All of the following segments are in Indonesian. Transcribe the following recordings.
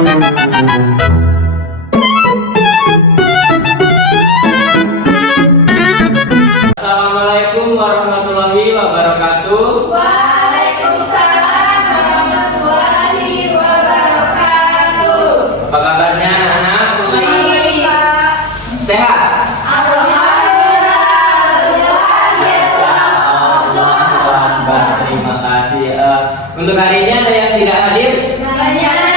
Assalamualaikum warahmatullahi wabarakatuh. Waalaikumsalam warahmatullahi wabarakatuh. Apa kabarnya anak-anak? Baik, Pak. Sehat? Alhamdulillah. Tuhan Yesus Allahu Akbar. Terima kasih. Untuk hari ini ada yang tidak hadir? Banyak.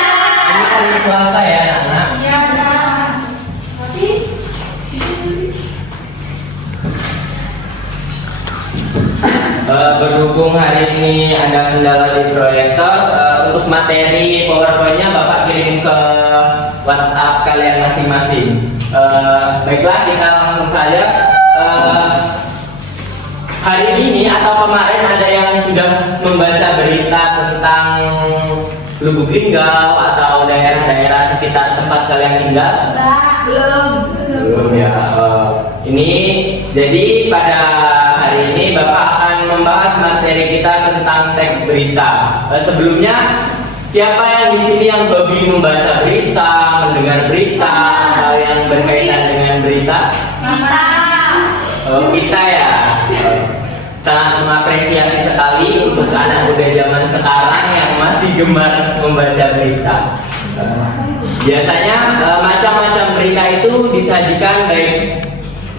Ini hari Selasa ya anak-anak. Ya, Pak. Tapi Berhubung hari ini ada kendala di proyektor, untuk materi PowerPoint-nya Bapak kirim ke WhatsApp kalian masing-masing. Baiklah, kita langsung saja. Hari ini atau kemarin ada yang sudah membaca berita tentang Lubuk Linggau atau daerah-daerah sekitar tempat kalian tinggal? belum. Ya. Ini jadi pada hari ini Bapak akan membahas materi kita tentang teks berita. Sebelumnya, siapa yang di sini yang hobi membaca berita, mendengar berita, atau yang berkaitan dengan berita? Kita ya. Sangat mengapresiasi sekali untuk anak muda zaman sekarang yang masih gemar membaca berita. Biasanya macam-macam berita itu disajikan baik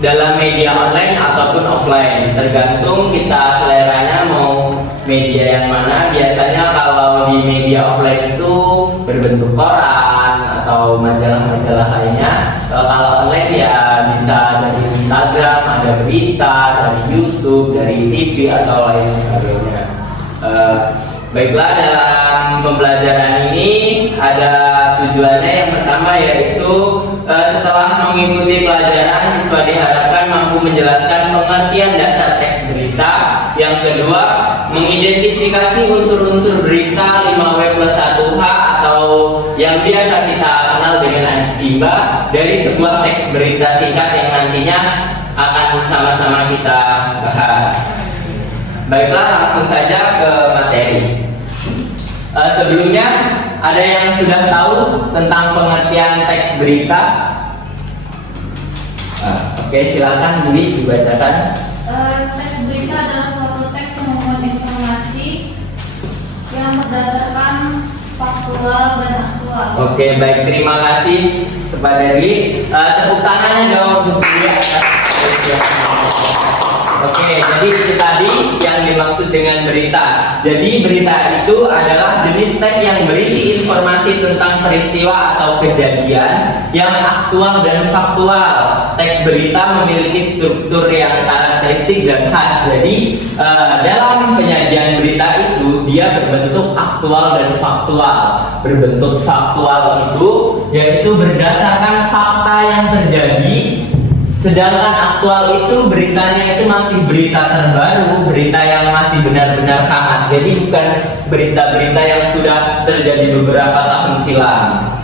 dalam media online ataupun offline, tergantung kita seleranya mau media yang mana. Biasanya kalau di media offline itu berbentuk koran atau majalah-majalah lainnya. Kalau online ya bisa dari Instagram, ada berita, dari YouTube, dari TV atau lain sebagainya. Baiklah, dalam pembelajaran ini ada tujuannya. Yang pertama yaitu setelah mengikuti pelajaran, siswa diharapkan mampu menjelaskan pengertian dasar teks berita. Yang kedua, mengidentifikasi unsur-unsur berita 5W+1H atau yang biasa kita kenal dengan Adsimba dari sebuah teks berita singkat yang nantinya akan sama-sama kita bahas. Baiklah, langsung saja ke materi. Sebelumnya, ada yang sudah tahu tentang pengertian teks berita? Oke, silakan Budi dibacakan. Teks berita adalah suatu teks yang memuat informasi yang berdasarkan faktual dan aktual. Oke, baik, terima kasih kepada Dwi. Tepuk tangannya dong untuk Dwi. Oke, jadi itu tadi yang dimaksud dengan berita. Jadi berita itu adalah jenis teks yang berisi informasi tentang peristiwa atau kejadian yang aktual dan faktual. Teks berita memiliki struktur yang karakteristik dan khas. Jadi dalam penyajian berita itu dia berbentuk aktual dan faktual. Berbentuk faktual itu yaitu berdasarkan fakta yang terjadi. Sedangkan aktual itu beritanya itu masih berita terbaru, berita yang masih benar-benar hangat. Jadi bukan berita-berita yang sudah terjadi beberapa tahun silam.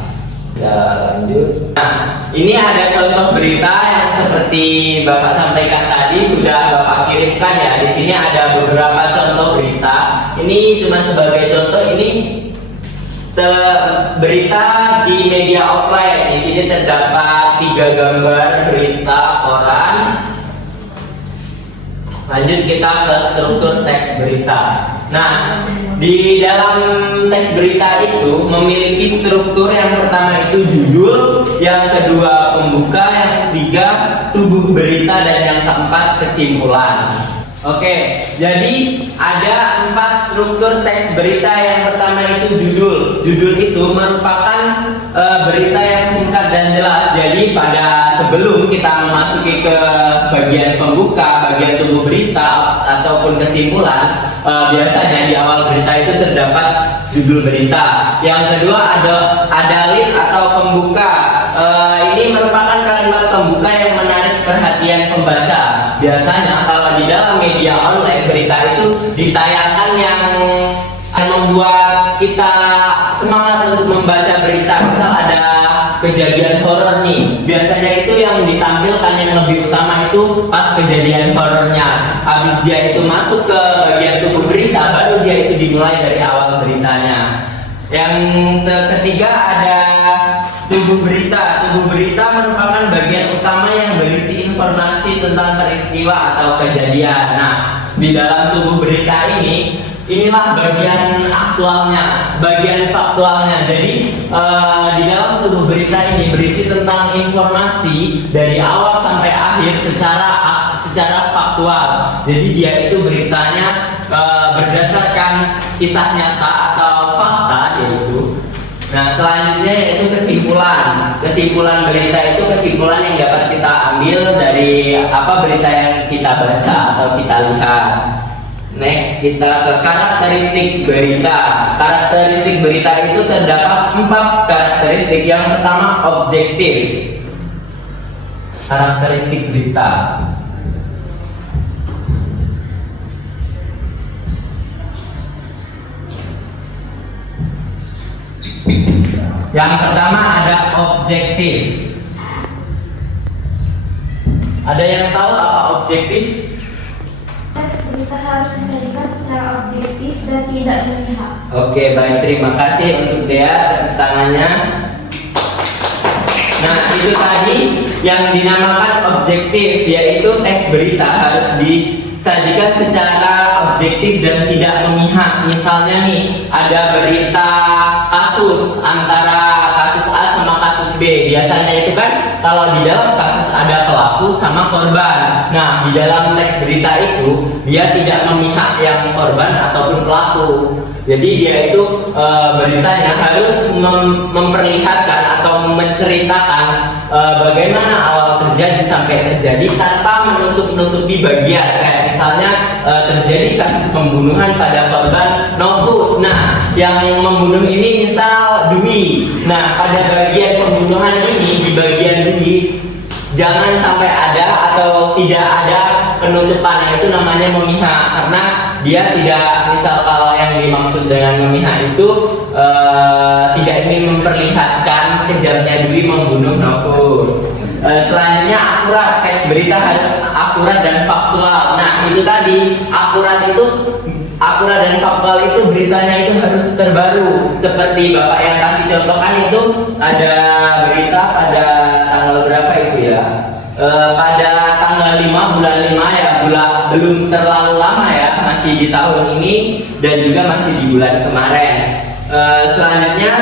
Ya, lanjut. Nah, ini ada contoh berita yang seperti Bapak sampaikan tadi sudah Bapak kirimkan ya. Di sini ada beberapa contoh berita. Ini cuma sebagai contoh, ini berita di media offline. Di sini terdapat 3 gambar berita koran. Lanjut kita ke struktur teks berita. Nah, di dalam teks berita itu memiliki struktur. Yang pertama itu judul, yang kedua pembuka, yang ketiga tubuh berita, dan yang keempat kesimpulan. Oke, jadi ada 4 struktur teks berita. Yang pertama itu judul. Judul itu merupakan berita yang singkat dan jelas. Jadi pada sebelum kita memasuki ke bagian pembuka, bagian tubuh berita ataupun kesimpulan, biasanya di awal berita itu terdapat judul berita. Yang kedua ada adalin atau pembuka. Ini merupakan kalimat pembuka yang menarik perhatian pembaca. Biasanya kalau di dalam media online berita itu ditayangkan yang membuat kita semangat untuk membaca berita. Misal ada kejadian horor nih, biasanya itu yang ditampilkan yang lebih utama itu pas kejadian horornya. Habis dia itu masuk ke bagian tubuh berita, baru dia itu dimulai dari awal beritanya. Yang ketiga ada tubuh berita. Tubuh berita merupakan bagian utama yang berisi informasi tentang peristiwa atau kejadian. Nah, di dalam tubuh berita ini, inilah bagian aktualnya, bagian faktualnya. Jadi di dalam tubuh berita ini berisi tentang informasi dari awal sampai akhir secara faktual. Jadi dia itu beritanya berdasarkan kisah nyata atau fakta yaitu. Nah, selanjutnya yaitu kesimpulan. Kesimpulan berita itu kesimpulan yang dapat kita ambil dari apa berita yang kita baca atau kita lihat. Next, kita ke karakteristik berita. Karakteristik berita itu terdapat 4 karakteristik. Yang pertama, objektif. Karakteristik berita. Yang pertama ada objektif. Ada yang tahu apa objektif? Teks berita harus disajikan secara objektif dan tidak memihak. Oke, baik, terima kasih untuk Dea tepuk tangannya. Nah, itu tadi yang dinamakan objektif, yaitu teks berita harus disajikan secara objektif dan tidak memihak. Misalnya nih, ada berita kasus antara kasus A sama kasus B. Biasanya itu kan kalau di dalam kasus ada pelaku sama korban. Nah, di dalam teks berita itu dia tidak memihak yang korban ataupun pelaku. Jadi dia itu beritanya harus memperlihatkan atau menceritakan bagaimana awal terjadi sampai terjadi tanpa menutup-nutupi bagian. Kayak misalnya terjadi kasus pembunuhan pada korban Novus. Nah, yang membunuh ini misal Dwi. Nah, pada bagian pembunuhan ini, di bagian Dwi, jangan sampai ada atau tidak ada penutupan, itu namanya memihak. Karena dia tidak, misal kalau yang dimaksud dengan memihak itu tidak ingin memperlihatkan kejamnya Dwi membunuh Novus. Selanjutnya akurat. Teks berita harus akurat dan faktual. Nah, itu tadi akurat dan faktual itu beritanya itu harus terbaru. Seperti Bapak yang kasih contohkan itu ada berita pada tanggal berapa itu ya? Pada tanggal 5 bulan 5 ya, belum terlalu lama ya, masih di tahun ini dan juga masih di bulan kemarin. Selanjutnya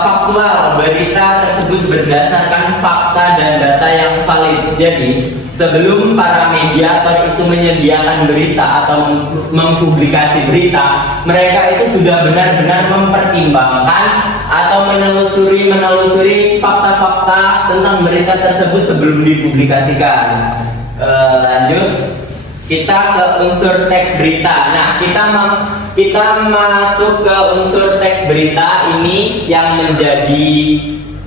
faktual. Berita tersebut berdasarkan fakta dan data yang valid. Jadi sebelum para mediator itu menyediakan berita atau mempublikasi berita, mereka itu sudah benar-benar mempertimbangkan atau menelusuri fakta-fakta tentang berita tersebut sebelum dipublikasikan. Lanjut, kita ke unsur teks berita. Nah, kita masuk ke unsur teks berita ini yang menjadi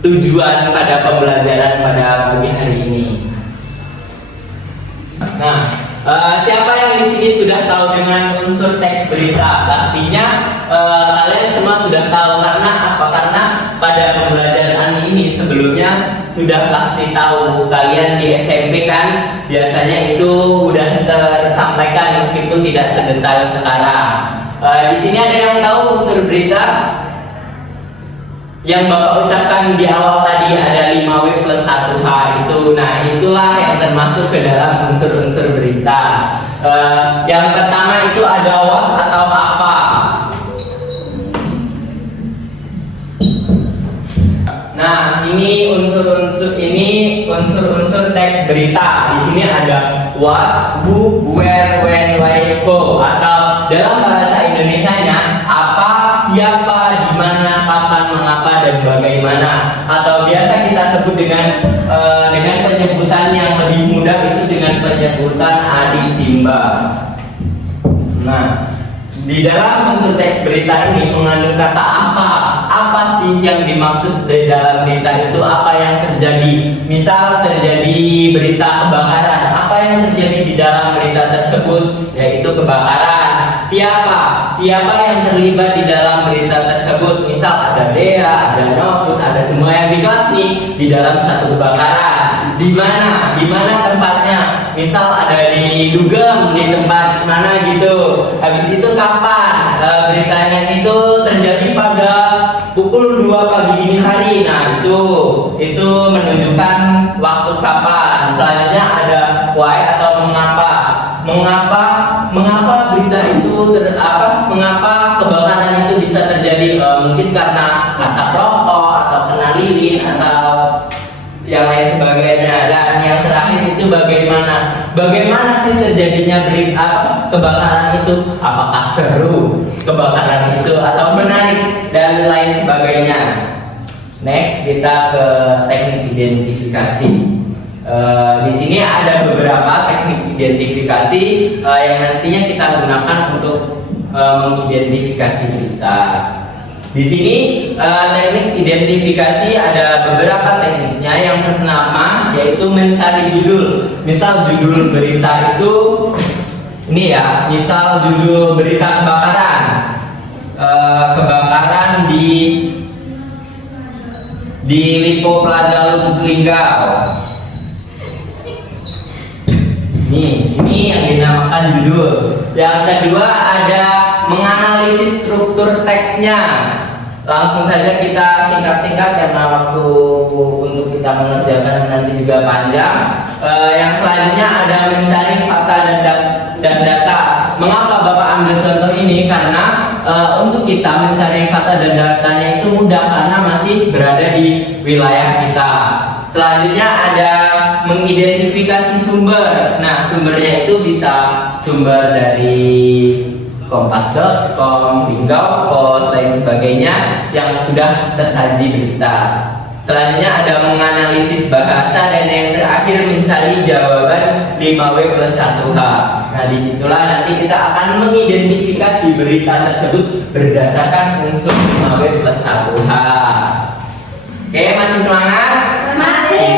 tujuan pada pembelajaran pada pagi hari ini. Nah, siapa yang di sini sudah tahu dengan unsur teks berita? Pastinya kalian semua sudah tahu. Karena apa? Karena pada pembelajaran ini sebelumnya sudah pasti tahu. Kalian di SMP kan biasanya itu udah tersampaikan meskipun tidak sedetail sekarang. Di sini ada yang tahu unsur berita? Yang Bapak ucapkan di awal tadi ada 5W plus 1H itu. Nah, itulah yang termasuk ke dalam unsur-unsur berita. Yang pertama itu ada what atau apa. Nah, ini unsur-unsur teks berita. Di sini ada what, who, where, when, why, who. Atau dalam bahasa Indonesianya apa, siapa, di mana, kapan, mengapa, dan bagaimana. Atau biasa kita sebut dengan penyebutan yang lebih mudah itu dengan penyebutan Adi Simba. Nah, di dalam unsur teks berita ini mengandung kata apa. Apa sih yang dimaksud di dalam berita itu? Apa yang terjadi? Misal terjadi berita kebakaran. Apa yang terjadi di dalam berita tersebut? Yaitu kebakaran. Siapa yang terlibat di dalam berita tersebut? Misal ada Dea, ada Novus, ada semua yang di kelas nih di dalam satu kebakaran. Di mana tempatnya? Misal ada di Dugem, di tempat mana gitu. Habis itu kapan? Beritanya itu terjadi pada pukul 2 pagi dini hari. Nah, itu yang lain sebagainya. Dan yang terakhir itu bagaimana sih terjadinya berita kebakaran itu? Apakah seru kebakaran itu atau menarik dan lain sebagainya. Next kita ke teknik identifikasi. Di sini ada beberapa teknik identifikasi yang nantinya kita gunakan untuk mengidentifikasi berita. Di sini teknik identifikasi ada beberapa tekniknya. Yang pertama yaitu mencari judul. Misal judul berita itu ini ya, misal judul berita kebakaran, kebakaran di Lipo Plaza Lubuk Linggau. Ini yang dinamakan judul. Yang kedua ada menganalisis struktur teksnya. Langsung saja kita singkat-singkat karena waktu untuk kita mengerjakan nanti juga panjang. Yang selanjutnya ada mencari fakta dan data. Mengapa Bapak ambil contoh ini? Karena untuk kita mencari fakta dan datanya itu mudah karena masih berada di wilayah kita. Selanjutnya ada mengidentifikasi sumber. Nah, sumbernya itu bisa sumber dari kompas.com, Linggau Post, lain sebagainya yang sudah tersaji berita. Selanjutnya ada menganalisis bahasa dan yang terakhir mencari jawaban 5W+1H. Nah, disitulah nanti kita akan mengidentifikasi berita tersebut berdasarkan unsur 5W+1H. Oke, masih semangat? Masih.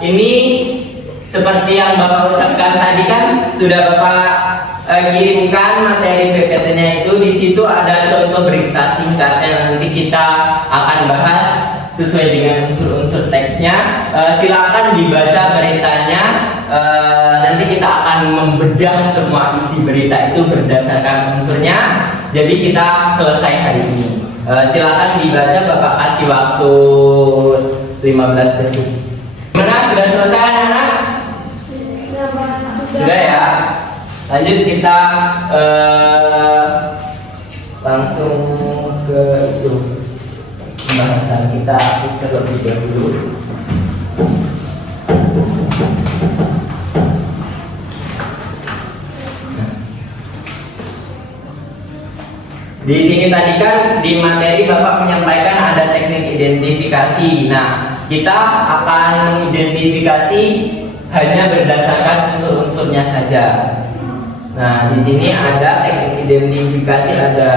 Ini seperti yang Bapak ucapkan tadi kan sudah Bapak kirimkan materi PPT-nya itu. Di situ ada contoh berita singkat yang nanti kita akan bahas sesuai dengan unsur-unsur teksnya. Silakan dibaca beritanya. Nanti kita akan membedah semua isi berita itu berdasarkan unsurnya. Jadi kita selesai hari ini. Silakan dibaca, Bapak kasih waktu 15 detik. Mana sudah selesai anak-anak? Sudah ya. Lanjut kita langsung ke itu pembahasan kita hapus terlebih dahulu. Di sini tadi kan di materi Bapak menyampaikan ada teknik identifikasi. Nah, kita akan mengidentifikasi hanya berdasarkan unsur-unsurnya saja. Nah, di sini ada teknik identifikasi, ada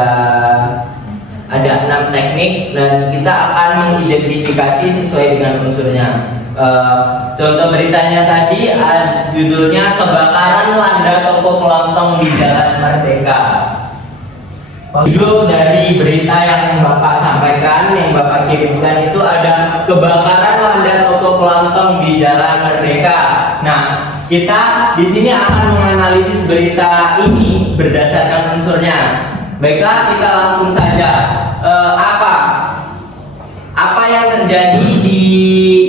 6 teknik dan kita akan mengidentifikasi sesuai dengan unsurnya. Contoh beritanya tadi judulnya kebakaran landa toko kelontong di Jalan Merdeka. Judul dari berita yang Bapak sampaikan, yang Bapak kirimkan itu ada kebakaran landa toko kelontong di Jalan Merdeka. Nah, kita di sini akan menganalisis berita ini berdasarkan unsurnya. Baiklah, kita langsung saja. Apa yang terjadi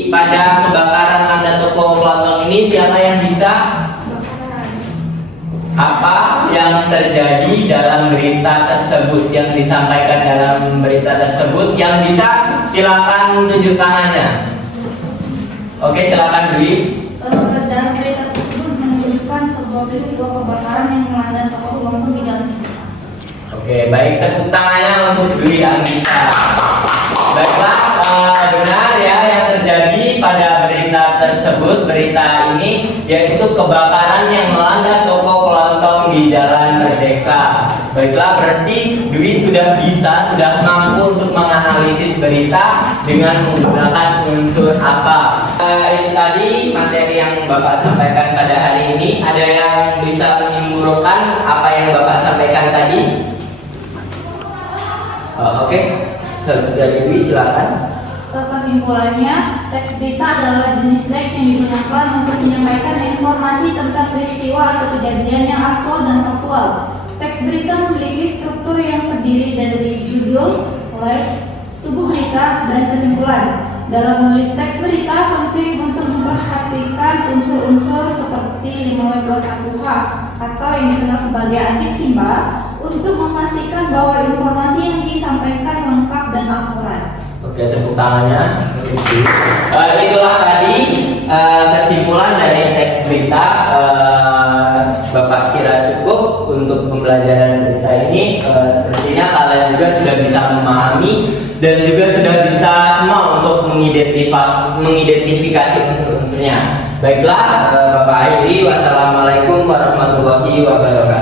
pada kebakaran landa toko kelontong ini? Siapa yang bisa? Apa yang terjadi dalam berita tersebut, yang disampaikan dalam berita tersebut? Yang bisa silakan tunjuk tangannya. Oke, silakan Dwi. Dalam berita tersebut menunjukkan sebuah peristiwa kebakaran yang melanda toko kelontong di Jalan Merdeka. Oke, baik, tepuk tangannya untuk Dwi Anggita. Baiklah, benar ya yang terjadi pada berita tersebut. Berita ini yaitu kebakaran yang melanda toko kelontong di Jalan Merdeka. Baiklah, berarti Dwi sudah mampu untuk menganalisis berita dengan menggunakan unsur apa. Itu tadi materi yang Bapak sampaikan pada hari ini. Ada yang bisa menyimpulkan apa yang Bapak sampaikan tadi? Oke. Dari Dwi, silakan. Kesimpulannya, teks berita adalah jenis teks yang digunakan untuk menyampaikan informasi tentang peristiwa atau kejadian yang aktual dan faktual. Teks berita memiliki struktur yang terdiri dari judul, tubuh berita, dan kesimpulan. Dalam menulis teks berita, penting untuk memperhatikan unsur-unsur seperti 5W+1H atau yang dikenal sebagai antik simbol untuk memastikan bahwa informasi yang disampaikan lengkap dan akurat. Oke, tepuk tangannya. Itulah tadi kesimpulan dari teks berita. Bapak kira cukup untuk pembelajaran berita ini. Sepertinya kalian juga sudah bisa memahami dan juga sudah bisa semua untuk mengidentifikasi unsur-unsurnya. Baiklah, Bapak Airi, wassalamualaikum warahmatullahi wabarakatuh.